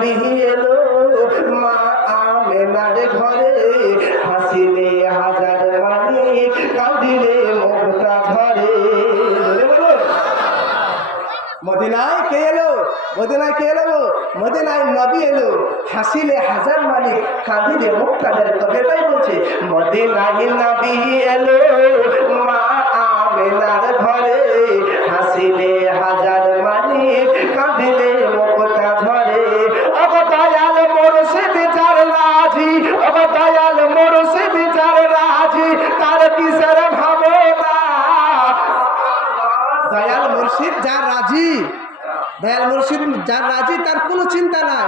নবী এলো মা আমেনার ঘরে, হাসিলে হাজার মানিক কাঁদিলে মুক্তা ঝরে। মদিনায় কে এলো? মদিনায় কে এলো? মদিনায় নবী এলো, হাসিলে হাজার মালিক কাঁদিলে মুক্তা ঝরে। তবে তাই বলছে মদিনায় নবী এলো মা আমেনার ঘরে, হাসিলে হাজার মালিক কাঁদিলে মুক্তা ঝরে। অবদয়াল মুর্শিদ যার রাজি, অবদয়াল মুর্শিদ যার রাজি, তার কিসের ভাবনা? দয়াল মুর্শিদ যার রাজি, দয়াল মুর্শিদ যার রাজি, তার কোনো চিন্তা নাই।